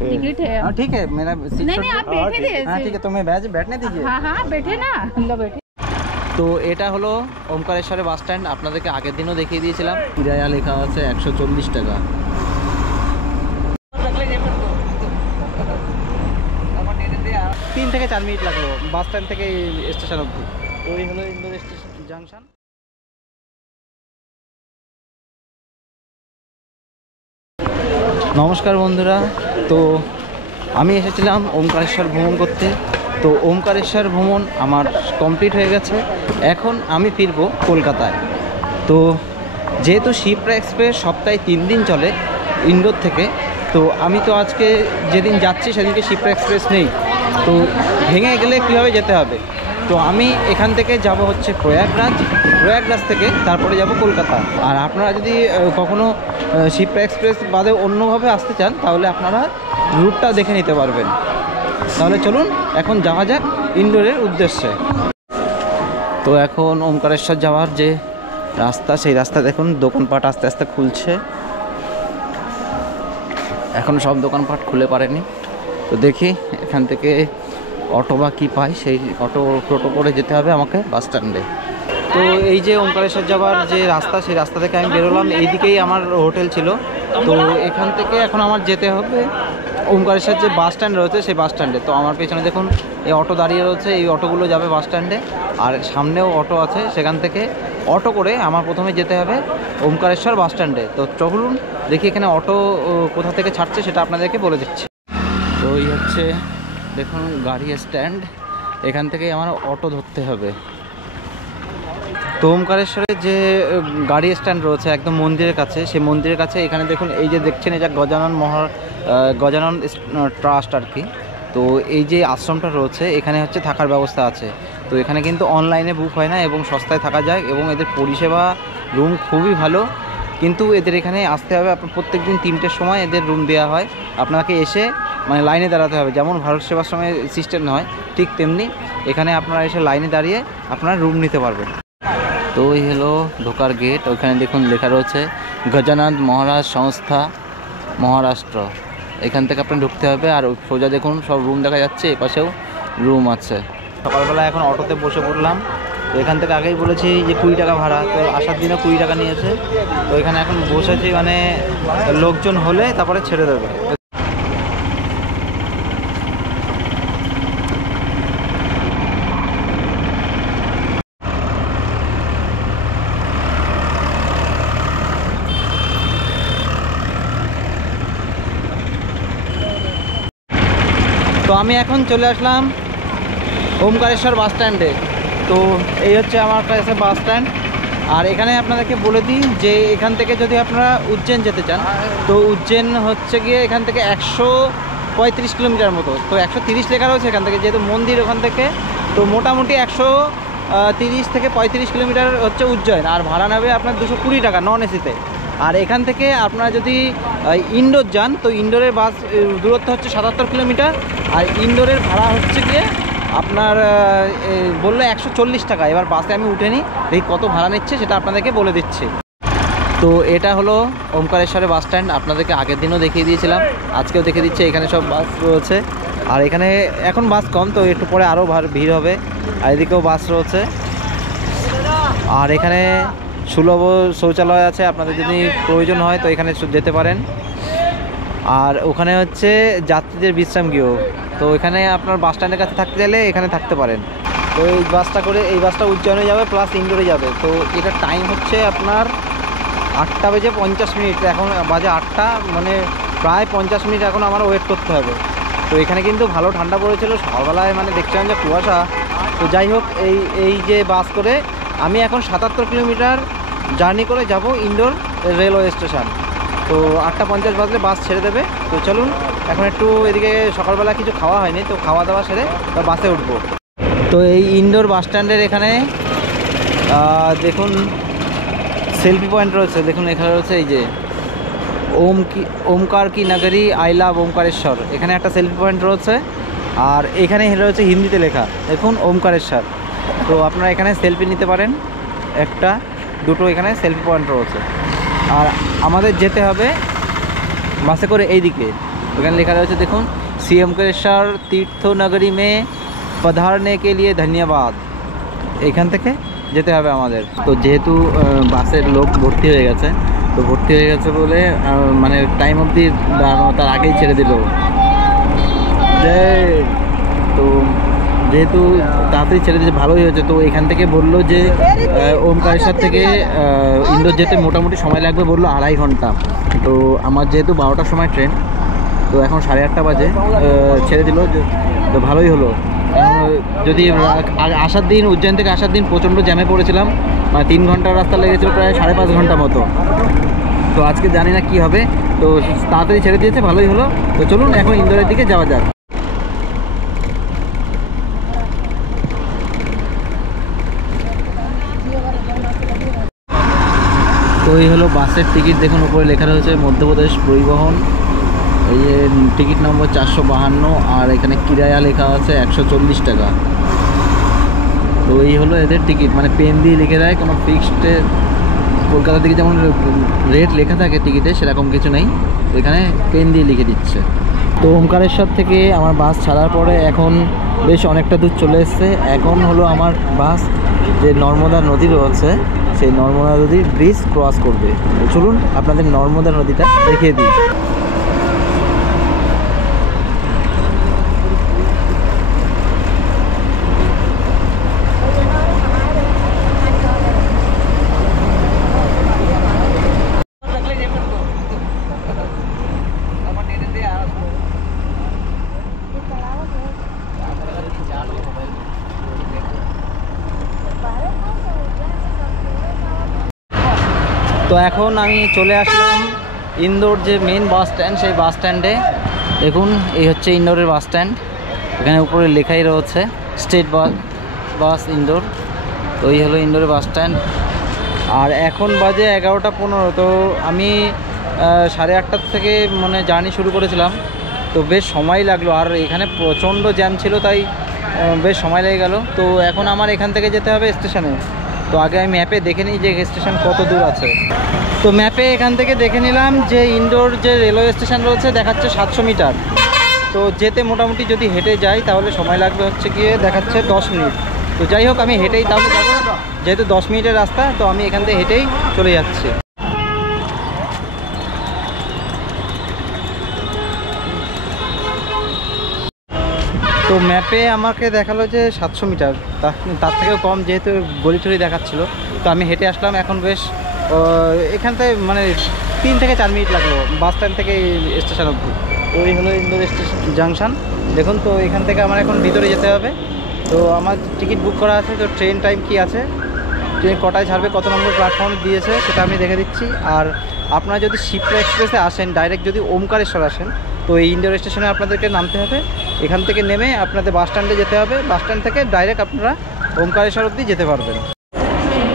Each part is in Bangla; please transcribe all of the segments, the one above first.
टिकट है। हाँ ठीक है, मेरा नहीं आप बैठे थे। हाँ ठीक है, तो मैं बैठने दीजिए। हाँ बैठे ना, हम लोग बैठे। তো এটা হলো ওমকারেশ্বরের বাস স্ট্যান্ড। আপনাদেরকে আগের দিনও দেখিয়ে দিয়েছিলাম। কিরায়া লেখা আছে 140 টাকা। 3 থেকে 4 মিনিট লাগলো বাস স্ট্যান্ড থেকে স্টেশন অবধি। ওই হলো ইন্দোর স্টেশন জাংশন। নমস্কার বন্ধুরা, তো আমি এসেছিলাম ওমকারেশ্বর ভ্রমণ করতে। তো ওমকারেশ্বর ভ্রমণ আমার কমপ্লিট হয়ে গেছে। এখন আমি ফিরবো কলকাতায়। তো যেহেতু শিপ্রা এক্সপ্রেস সপ্তাহে 3 দিন চলে ইন্দোর থেকে, তো আমি তো আজকে যেদিন যাচ্ছি সেদিনকে শিপ্রা এক্সপ্রেস নেই। তো ভেঙে গেলে কীভাবে যেতে হবে, তো আমি এখান থেকে যাব হচ্ছে প্রয়াগরাজ থেকে তারপরে যাব কলকাতা। আর আপনারা যদি কখনও শিপ্রা এক্সপ্রেস বাদে অন্যভাবে আসতে চান তাহলে আপনারা রুটটা দেখে নিতে পারবেন। তাহলে চলুন এখন যাওয়া যাক ইন্দোরের উদ্দেশ্যে। তো এখন ওমকারেশ্বর যাওয়ার যে রাস্তা, সেই রাস্তা দেখুন দোকানপাট আস্তে আস্তে খুলছে। এখন সব দোকানপাট খুলে পারেনি। তো দেখি এখান থেকে অটো বা কী পাই, সেই টোটো করে যেতে হবে আমাকে বাস স্ট্যান্ডে। তো এই যে ওমকারেশ্বর যাওয়ার যে রাস্তা, সেই রাস্তা থেকে আমি বেরোলাম। এই দিকেই আমার হোটেল ছিল। তো এখান থেকে এখন আমার যেতে হবে ওমকারেশ্বর যে বাস স্ট্যান্ড রয়েছে সেই বাস স্ট্যান্ডে। তো আমার পেছনে দেখুন এই অটো দাঁড়িয়ে রয়েছে, এই অটোগুলো যাবে বাস স্ট্যান্ডে। আর সামনেও অটো আছে, সেখান থেকে অটো করে আমার প্রথমে যেতে হবে ওমকারেশ্বর বাস স্ট্যান্ডে। তো চলুন দেখি এখানে অটো কোথা থেকে ছাড়ছে সেটা আপনাদেরকে বলে দিচ্ছি। তো এই হচ্ছে দেখুন গাড়ি স্ট্যান্ড, এখান থেকেই আমার অটো ধরতে হবে। তো ওমকারেশ্বরের যে গাড়ি স্ট্যান্ড রয়েছে একদম মন্দিরের কাছে, সেই মন্দিরের কাছে এখানে দেখুন এই যে দেখছেন এটা গজানন ট্রাস্ট আর কি। তো এই যে আশ্রমটা রয়েছে এখানে হচ্ছে থাকার ব্যবস্থা আছে। তো এখানে কিন্তু অনলাইনে বুক হয় না এবং সস্তায় থাকা যায়, এবং এদের পরিষেবা রুম খুবই ভালো। কিন্তু এদের এখানে আসতে হবে আপনার প্রত্যেক দিন 3টের সময় এদের রুম দেওয়া হয়। আপনাকে এসে মানে লাইনে দাঁড়াতে হবে, যেমন ভারত সেবাশ্রমের সিস্টেম হয় ঠিক তেমনি এখানে আপনারা এসে লাইনে দাঁড়িয়ে আপনারা রুম নিতে পারবেন। তো এই হলো ঢোকার গেট, ওইখানে দেখুন লেখা রয়েছে গজানন মহারাজ সংস্থা মহারাষ্ট্র। এখান থেকে আপনি ঢুকতে হবে। আর সোজা দেখুন সব রুম দেখা যাচ্ছে, এ পাশেও রুম আছে। সকালবেলা এখন অটোতে বসে পড়লাম। তো এখান থেকে আগেই বলেছি যে 20 টাকা ভাড়া, তো আসার দিনে 20 টাকা নিয়েছে। তো এখানে এখন বসেছি, মানে লোকজন হলে তারপরে ছেড়ে দেবে। তো আমি এখন চলে আসলাম ওমকারেশ্বর বাস স্ট্যান্ডে। তো এই হচ্ছে আমার কাছে বাস স্ট্যান্ড। আর এখানে আপনাদেরকে বলে দিই যে এখান থেকে যদি আপনারা উজ্জৈন যেতে চান, তো উজ্জৈন হচ্ছে গিয়ে এখান থেকে 135 কিলোমিটার মতো। তো 130 লেখা রয়েছে এখান থেকে, যেহেতু মন্দির ওখান থেকে। তো মোটামুটি 130 থেকে 35 কিলোমিটার হচ্ছে উজ্জৈন। আর ভাড়া নেবে আপনার 220 টাকা নন এসিতে। আর এখান থেকে আপনারা যদি ইন্দোর যান, তো ইন্দোরের বাস দূরত্ব হচ্ছে 77 কিলোমিটার। আর ইন্দোরের ভাড়া হচ্ছে গিয়ে আপনার বললো 140 টাকা। এবার বাসে আমি উঠেনি, এই কত ভাড়া নিচ্ছে সেটা আপনাদেরকে বলে দিচ্ছি। তো এটা হলো ওমকারেশ্বরের বাস স্ট্যান্ড। আপনাদেরকে আগের দিনও দেখিয়ে দিয়েছিলাম, আজকেও দেখিয়ে দিচ্ছে। এখানে সব বাস রয়েছে। আর এখানে এখন বাস কম, তো একটু পরে আরও ভিড় হবে। আর এদিকেও বাস রয়েছে। আর এখানে সুলভ শৌচালয় আছে, আপনাদের যদি প্রয়োজন হয় তো এখানে যেতে পারেন। আর ওখানে হচ্ছে যাত্রীদের বিশ্রাম গৃহ। তো এখানে আপনার বাস স্ট্যান্ডের কাছে থাকতে চাইলে এখানে থাকতে পারেন। তো এই বাসটা উজ্জয়নে যাবে প্লাস ইন্দোরে যাবে। তো এটার টাইম হচ্ছে আপনার 8টা বেজে 50 মিনিট। এখন বাজে 8টা, মানে প্রায় 50 মিনিট এখন আমার ওয়েট করতে হবে। তো এখানে কিন্তু ভালো ঠান্ডা পড়েছিল সকালবেলায়, মানে দেখছিলাম যে কুয়াশা। তো যাই হোক, এই যে বাস করে আমি এখন 77 কিলোমিটার জার্নি করে যাব ইন্দোর রেলওয়ে স্টেশন। তো 8:50 বাজলে বাস ছেড়ে দেবে। তো চলুন এখন একটু এদিকে সকালবেলা কিছু খাওয়া হয়নি, তো খাওয়া দাওয়া সেরে বাসে উঠবো। তো এই ইন্দোর বাস স্ট্যান্ডের এখানে দেখুন সেলফি পয়েন্ট রয়েছে। দেখুন এখানে রয়েছে এই যে ওমকার কি নগরী আই লাভ ওমকারেশ্বর, এখানে একটা সেলফি পয়েন্ট রয়েছে। আর এখানে রয়েছে হিন্দিতে লেখা দেখুন ওমকারেশ্বর। তো আপনারা এখানে সেলফি নিতে পারেন, একটা দুটো এখানে সেলফি পয়েন্ট রয়েছে। আর আমাদের যেতে হবে বাসে করে এই দিকে। এখানে লেখা রয়েছে দেখুন, শ্রী ওমকারেশ্বর তীর্থনগরী মে পধারনে কে লিয়ে ধন্যবাদ। এখান থেকে যেতে হবে আমাদের। তো যেহেতু বাসের লোক ভর্তি হয়ে গেছে, তো ভর্তি হয়ে গেছে বলে মানে টাইম অবধি দাঁড়ানো, তার আগেই ছেড়ে দিল। তো যেহেতু তাড়াতাড়ি ছেড়ে দিয়েছে, ভালোই হয়েছে। তো এখান থেকে বললো যে ওমকারেশ্বর থেকে ইন্দোর যেতে মোটামুটি সময় লাগবে বললো 2.5 ঘন্টা। তো আমার যেহেতু 12টার সময় ট্রেন, তো এখন 8:30 বাজে, ছেড়ে দিল। তো ভালোই হলো। যদি আসার দিন, উজ্জয়ন থেকে আসার দিন প্রচণ্ড জ্যামে পড়েছিলাম, মানে 3 ঘন্টার রাস্তা লেগেছিল, প্রায় 5.5 ঘন্টা মতো। তো আজকে জানি না কি হবে, তো তাড়াতাড়ি ছেড়ে দিয়েছে, ভালোই হলো। তো চলুন এখন ইন্দোরের দিকে যাওয়া যাক। তো এই হলো বাসের টিকিট। দেখুন উপরে লেখা রয়েছে মধ্যপ্রদেশ পরিবহন। এই যে টিকিট নম্বর 452, আর এখানে কিরায়া লেখা আছে 140 টাকা। তো এই হলো এদের টিকিট, মানে পেন দিয়ে লিখে দেয়, কোনো ফিক্সড কলকাতা থেকে যেমন রেট লেখা থাকে টিকিটে, সেরকম কিছু নেই, এখানে পেন দিয়ে লিখে দিচ্ছে। তো ওমকারেশ্বর থেকে আমার বাস ছাড়ার পরে এখন বেশ অনেকটা দূর চলে এসছে। এখন হলো আমার বাস যে নর্মদা নদী রয়েছে, সেই নর্মদা নদীর ব্রিজ ক্রস করবে। তো চলুন আপনাদের নর্মদা নদীটা দেখিয়ে দিই। তো এখন আমি চলে আসলাম ইন্দোর যে মেন বাস স্ট্যান্ড, সেই বাস স্ট্যান্ডে। দেখুন এই হচ্ছে ইন্দোরের বাস স্ট্যান্ড। এখানে উপরে লেখাই রয়েছে স্টেট বাস ইন্দোর। তো এই হলো ইন্দোরের বাস স্ট্যান্ড। আর এখন বাজে 11:15। তো আমি 8:30 থেকে মানে জার্নি শুরু করেছিলাম, তো বেশ সময় লাগলো। আর এখানে প্রচণ্ড জ্যাম ছিল, তাই বেশ সময় লেগে গেল। তো এখন আমার এখান থেকে যেতে হবে স্টেশনে। তো আগে আমি ম্যাপে দেখে নিই যে স্টেশন কত দূর আছে। তো ম্যাপে এখান থেকে দেখে নিলাম যে ইন্দোর যে রেলওয়ে স্টেশন রয়েছে দেখাচ্ছে 700 মিটার। তো যেতে মোটামুটি যদি হেঁটে যাই তাহলে সময় লাগবে হচ্ছে গিয়ে দেখাচ্ছে 10 মিনিট। তো যাই হোক, আমি হেঁটেই তাহলে যাবো, যেহেতু 10 মিনিটের রাস্তা। তো আমি এখান থেকে হেঁটেই চলে যাচ্ছি। তো ম্যাপে আমাকে দেখালো যে 700 মিটার, তার থেকেও কম, যেহেতু গলি টলি দেখাচ্ছিল। তো আমি হেঁটে আসলাম। এখন বেশ এখান থেকে মানে 3 থেকে 4 মিনিট লাগলো বাস স্ট্যান্ড থেকে স্টেশন অবধি। তো এই হলো ইন্দোর স্টেশন জাংশন। দেখুন, তো এখান থেকে আমার এখন ভিতরে যেতে হবে। তো আমার টিকিট বুক করা আছে। তো ট্রেন টাইম কি আছে, ট্রেন কটায় ছাড়বে, কত নম্বর প্ল্যাটফর্ম দিয়েছে, সেটা আমি দেখে দিচ্ছি। আর আপনারা যদি শিপ্রা এক্সপ্রেসে আসেন, ডাইরেক্ট যদি ওমকারেশ্বর আসেন, তো এই ইন্দোর স্টেশনে আপনাদেরকে নামতে হবে। এখান থেকে নেমে আপনাদের বাস স্ট্যান্ডে যেতে হবে। বাস স্ট্যান্ড থেকে ডাইরেক্ট আপনারা ওমকারেশ্বর অবধি যেতে পারবেন।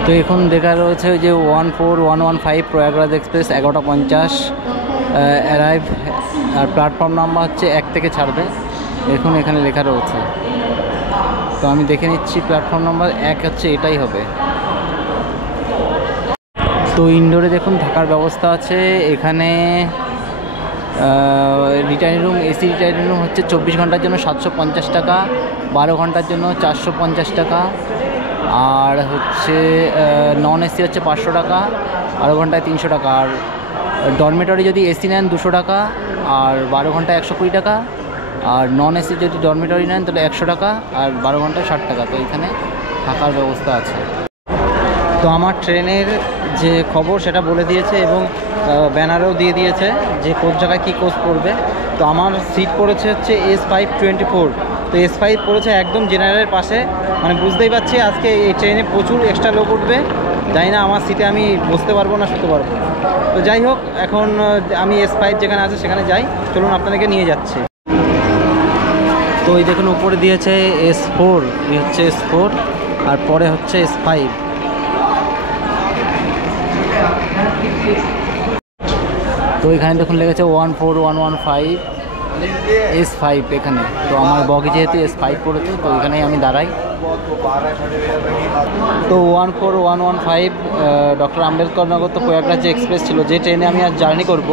তো এখন দেখা রয়েছে যে 14115 প্রয়াগরাজ এক্সপ্রেস 11:50 অ্যারাইভ। আর প্ল্যাটফর্ম নাম্বার হচ্ছে 1 থেকে ছাড়বে। এখন এখানে লেখা রয়েছে। তো আমি দেখে নিচ্ছি, প্ল্যাটফর্ম নাম্বার 1 হচ্ছে, এটাই হবে। তো ইন্দোরে দেখুন থাকার ব্যবস্থা আছে। এখানে returning room, AC returning room হচ্ছে 24 ঘন্টার জন্য 750 টাকা, 12 ঘন্টার জন্য 450 টাকা। আর হচ্ছে নন এসি হচ্ছে 500 টাকা, 12 ঘন্টায় 300 টাকা। আর ডরমেটরি যদি এসি নেন 200 টাকা, আর 12 ঘন্টায় 120 টাকা। আর নন এসি যদি ডরমেটরি নেন তাহলে 100 টাকা, আর 12 ঘন্টায় 60 টাকা। তো এখানে থাকার ব্যবস্থা আছে। তো আমার ট্রেনের যে খবর সেটা বলে দিয়েছে, এবং ব্যানারেও দিয়ে দিয়েছে যে কোন জায়গায় কী কোচ পড়বে। তো আমার সিট পড়েছে হচ্ছে S524। তো S5 পড়েছে একদম জেনারেলের পাশে। মানে বুঝতেই পারছি আজকে এই ট্রেনে প্রচুর এক্সট্রা লোক উঠবে। জানি না আমার সিটে আমি বসতে পারবো না, শুতে পারবো। তো যাই হোক, এখন আমি S5 যেখানে আছে সেখানে যাই। চলুন আপনাদেরকে নিয়ে যাচ্ছি। তো এই দেখুন উপরে দিয়েছে S4, এই হচ্ছে S4, আর পরে হচ্ছে S5। তো এখানে দেখুন লেগেছে 14115। S5 এখানে। তো আমার বগি যেহেতু S5 পড়েছে, তো এখানেই আমি দাঁড়াই। তো 14115 ডক্টর আম্বেদকর নগর তো প্রয়াগরাজ যে এক্সপ্রেস ছিল, যে ট্রেনে আমি আজ জার্নি করব,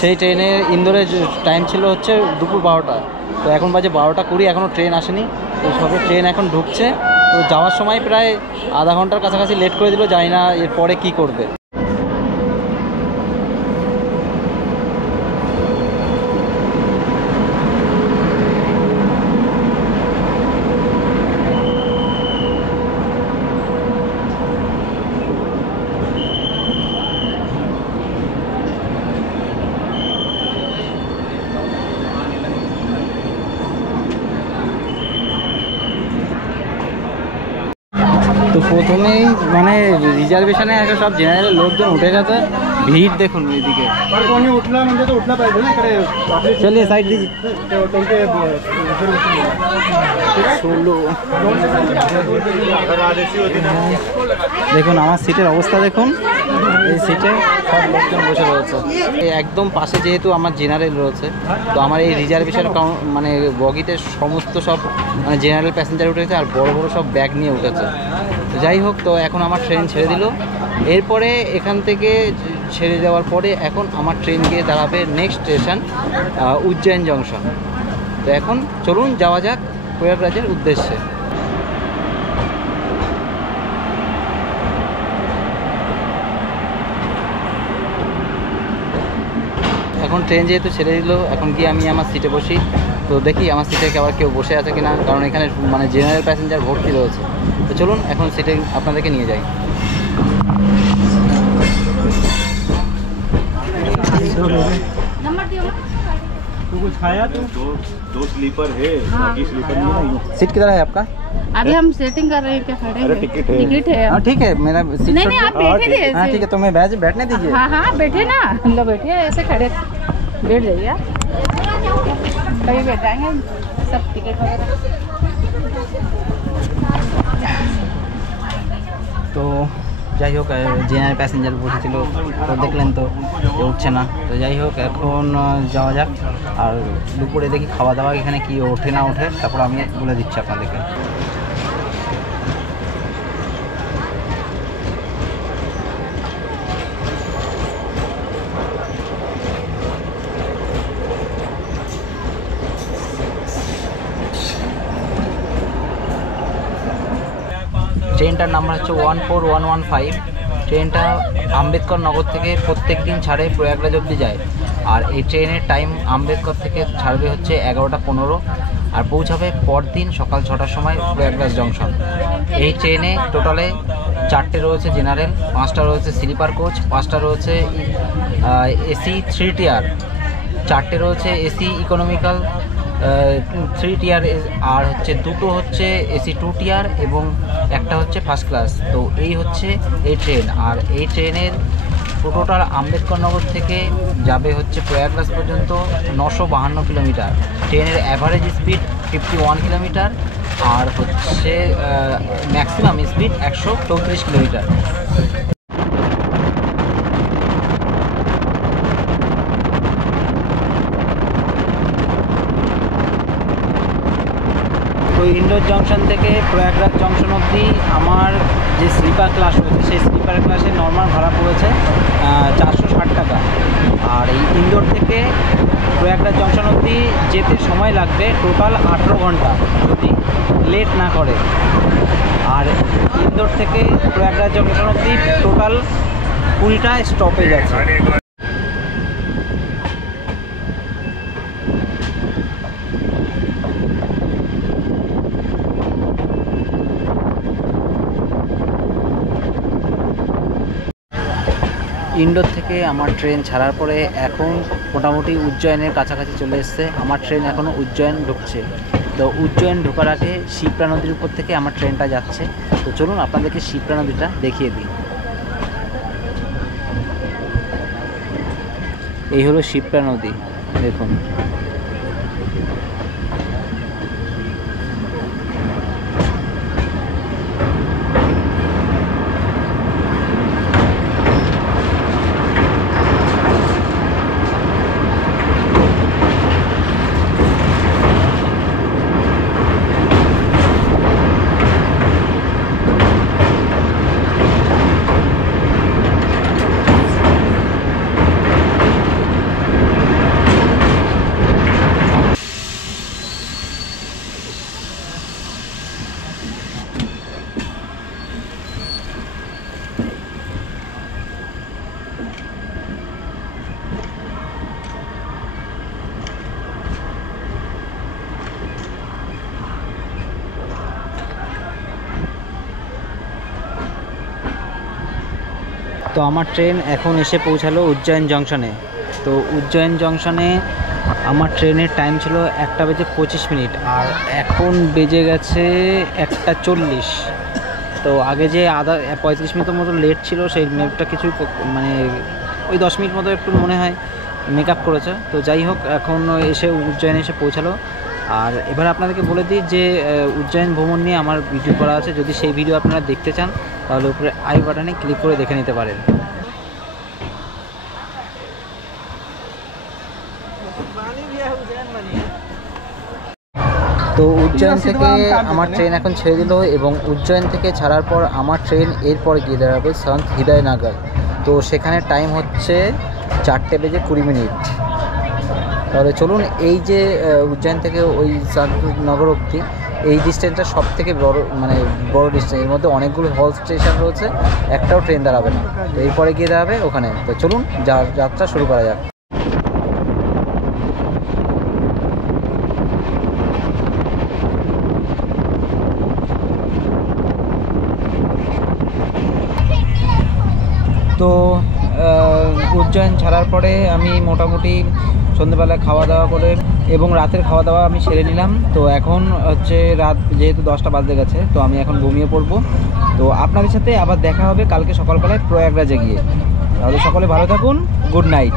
সেই ট্রেনে ইন্দোরের টাইম ছিল হচ্ছে দুপুর 12টা। তো এখন বাজে 12:20, এখনও ট্রেন আসেনি। তো সবে ট্রেন এখন ঢুকছে। তো যাওয়ার সময় প্রায় আধা ঘন্টার কাছাকাছি লেট করে দিল, জানি না এরপরে কী করবে। তো প্রথমেই মানে রিজার্ভেশনে একটা সব জেনারেল লোকজন উঠে গেছে, ভিড় দেখুন এইদিকে। চলিয়ে সাইড দিজি। দেখুন আমার সিটের অবস্থা দেখুন, এই সিটে সব লোকজন বসে রয়েছে। এই একদম পাশে যেহেতু আমার জেনারেল রয়েছে, তো আমার এই রিজার্ভেশন মানে বগিতে সমস্ত সব মানে জেনারেল প্যাসেঞ্জার উঠেছে, আর বড় বড় সব ব্যাগ নিয়ে উঠেছে। যাই হোক, তো এখন আমার ট্রেন ছেড়ে দিল। এরপরে এখান থেকে ছেড়ে যাওয়ার পরে এখন আমার ট্রেন গিয়ে দাঁড়াবে নেক্সট স্টেশন উজ্জয়ন জংশন। তো এখন চলুন যাওয়া যাক প্রয়াগরাজের উদ্দেশ্যে। এখন ট্রেন যেহেতু ছেড়ে দিল, এখন গিয়ে আমি আমার সিটে বসি। তো দেখি আমার সিটে আবার কেউ বসে আছে কিনা, কারণ এখানে মানে জেনারেল প্যাসেঞ্জার ভর্তি রয়েছে। তো চলুন এখন সিটে আপনাদেরকে নিয়ে যাই। नंबर दियो ना। तू कुछ खाया? तो दो स्लीपर है, बाकी स्लीपर नहीं है। सीट किधर है आपका? अभी हम सेटिंग कर रहे हैं, क्या खड़े अरे हैं? टिकट है। टिकट है। हाँ ठीक है, मेरा सीट नहीं नहीं, आप बैठे थे हाँ ठीक है, तो मैं बैठने दीजिए। हाँ हाँ बैठे ना, हम लोग बैठे हैं, ऐसे खड़े बैठ जाइए। कहीं बैठ जाएंगे सब टिकट वगैरह। তো যাই হোক, জেনারেল প্যাসেঞ্জার বসেছিল, তো দেখলেন তো উঠছে না। তো যাই হোক, এখন যাওয়া যাক। আর দুপুরে দেখি খাওয়া দাওয়া এখানে কি ওঠে না ওঠে, তারপর আমি বলে দিচ্ছি আপনাদেরকে। ট্রেনটার নাম্বার হচ্ছে 14115। ট্রেনটা আম্বেদকর নগর থেকে প্রত্যেক দিন ছাড়ে প্রয়াগরাজ অবধি যায়। আর এই ট্রেনের টাইম আম্বেদকর থেকে ছাড়বে হচ্ছে 11:15, আর পৌঁছাবে পরদিন সকাল 6টার সময় প্রয়াগরাজ জংশন। এই ট্রেনে টোটালে 4টে রয়েছে জেনারেল, 5টা রয়েছে স্লিপার কোচ, 5টা রয়েছে এসি 3 টিয়ার, 4টে রয়েছে এসি ইকোনমিক্যাল 3 টিয়ার, আর হচ্ছে 2টো হচ্ছে এসি 2 টিয়ার এবং একটা হচ্ছে ফার্স্ট ক্লাস। তো এই হচ্ছে এই ট্রেন। আর এই ট্রেনের টোটাল আম্বেদকর নগর থেকে যাবে হচ্ছে প্রয়াগরাজ পর্যন্ত 952 কিলোমিটার। ট্রেনের অ্যাভারেজ স্পিড 51 কিলোমিটার, আর হচ্ছে ম্যাক্সিমাম স্পিড 134 কিলোমিটার। তো ইন্ডোর জংশন থেকে প্রয়াগরাজ জংশন অবধি আমার যে স্লিপার ক্লাস রয়েছে, সেই স্লিপার ক্লাসে নর্মাল ভাড়া পড়েছে 460 টাকা। আর এই ইন্দোর থেকে প্রয়াগরাজ জংশন অবধি যেতে সময় লাগবে টোটাল 18 ঘন্টা, যদি লেট না করে। আর ইন্দোর থেকে প্রয়াগরাজ জংশন অবধি টোটাল 20টা স্টপেজ আছে। ইন্ডোর থেকে আমার ট্রেন ছাড়ার পরে এখন মোটামুটি উজ্জয়নের কাছাকাছি চলে এসছে। আমার ট্রেন এখনও উজ্জয়ন ঢুকছে। তো উজ্জয়ন ঢোকার আগে শিপ্রা নদীর উপর থেকে আমার ট্রেনটা যাচ্ছে। তো চলুন আপনাদেরকে শিপ্রা নদীটা দেখিয়ে দিই। এই হলো শিপ্রা নদী, দেখুন। তো আমার ট্রেন এখন এসে পৌঁছালো উজ্জয়ন জংশনে। তো উজ্জয়ন জংশনে আমার ট্রেনের টাইম ছিল 1:25 আর এখন বেজে গেছে 1:40। তো আগে যে 35 মিনিটের মতো লেট ছিল সেই লেটটা কিছু মানে ওই 10 মিনিট মতো একটু মনে হয় মেকআপ করেছে। তো যাই হোক, এখন এসে উজ্জয়নে এসে পৌঁছালো। আর এবার আপনাদেরকে বলে দিই যে উজ্জয়ন ভ্রমণ নিয়ে আমার ভিডিও করা আছে, যদি সেই ভিডিও আপনারা দেখতে চান তাহলে উপরে আই বাটনে ক্লিক করে দেখে নিতে পারেন। তো উজ্জয়ন থেকে আমার ট্রেন এখন ছেড়ে দিল এবং উজ্জয়ন থেকে ছাড়ার পর আমার ট্রেন এরপর গিয়ে দাঁড়াবে সন্ত হৃদয়নগর। তো সেখানে টাইম হচ্ছে 4:20। তাহলে চলুন, এই যে উজ্জয়ন থেকে ওই সন্তনগর অবধি এই ডিস্টেন্সটা সব থেকে বড় ডিস্টেন্স। এর মধ্যে অনেকগুলো হল স্টেশন রয়েছে, একটাও ট্রেন দাঁড়াবে না। তো এরপরে গিয়ে দাঁড়াবে ওখানে। তো চলুন যাত্রা শুরু করা যাক। তো উজ্জয়ন ছাড়ার পরে আমি মোটামুটি সন্ধ্যেবেলা খাওয়া দাওয়া করে এবং রাতের খাওয়া দাওয়া আমি সেরে নিলাম। তো এখন হচ্ছে রাত যেহেতু 10টা বাজতে গেছে, তো আমি এখন ঘুমিয়ে পড়বো। তো আপনাদের সাথে আবার দেখা হবে কালকে সকালবেলায় প্রয়াগরাজে গিয়ে। তাহলে সকলে ভালো থাকুন, গুড নাইট।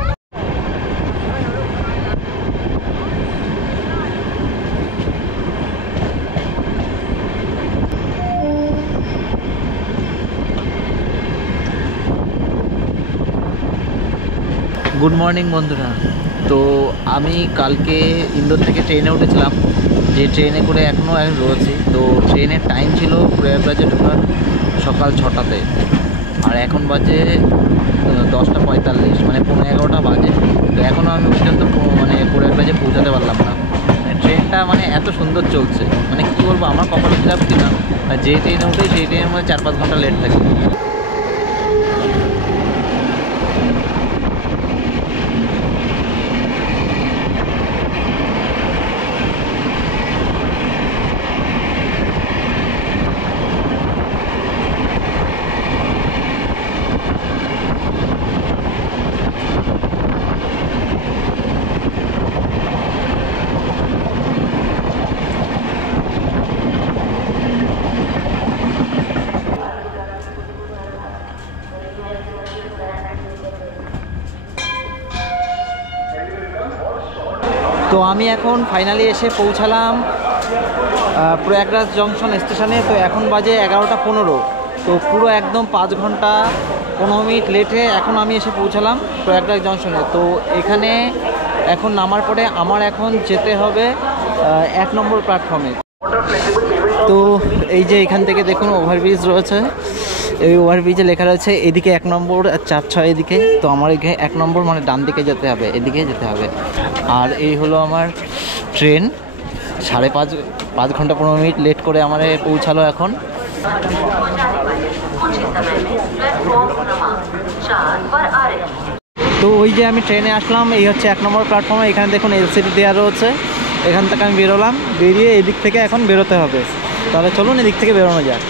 গুড মর্নিং বন্ধুরা। তো আমি কালকে ইন্দোর থেকে ট্রেনে উঠেছিলাম, যে ট্রেনে করে এখনও রয়েছি। তো ট্রেনের টাইম ছিল প্রয়াগরাজে ঢোকার সকাল 6টাতে, আর এখন বাজে 10:45, মানে 11:15 বাজে। তো এখনও আমি পর্যন্ত প্রয়াগরাজে পৌঁছাতে পারলাম না। ট্রেনটা এত সুন্দর চলছে, কী বলবো, আমার কপালে খারাপ কিনা, যে ট্রেনে উঠে সেই ট্রেনের মধ্যে 4-5 ঘন্টা লেট থাকে। তো আমি এখন ফাইনালি এসে পৌঁছালাম প্রয়াগরাজ জংশন স্টেশনে। তো এখন বাজে 11:15। তো পুরো একদম 5 ঘন্টা 15 মিনিট লেটে এখন আমি এসে পৌঁছালাম প্রয়াগরাজ জংশনে। তো এখানে এখন নামার পরে আমার এখন যেতে হবে 1 নম্বর প্ল্যাটফর্মে। তো এই যে এখান থেকে দেখুন ওভারব্রিজ রয়েছে, এই ওভারব্রিজে লেখা রয়েছে এদিকে 1 নম্বর, 4-6 এদিকে। তো আমার এখানে 1 নম্বর ডান দিকে যেতে হবে, এদিকে যেতে হবে। আর এই হলো আমার ট্রেন, 5.5 ঘন্টা 15 মিনিট লেট করে আমার পৌঁছালো এখন। তো ওই যে আমি ট্রেনে আসলাম, এই হচ্ছে 1 নম্বর প্ল্যাটফর্মে। এখানে দেখুন এলসিডি দেওয়া রয়েছে। এখান থেকে আমি বেরোলাম, বেরিয়ে এদিক থেকে এখন বেরোতে হবে। তাহলে চলুন এদিক থেকে বেরোনো যাক।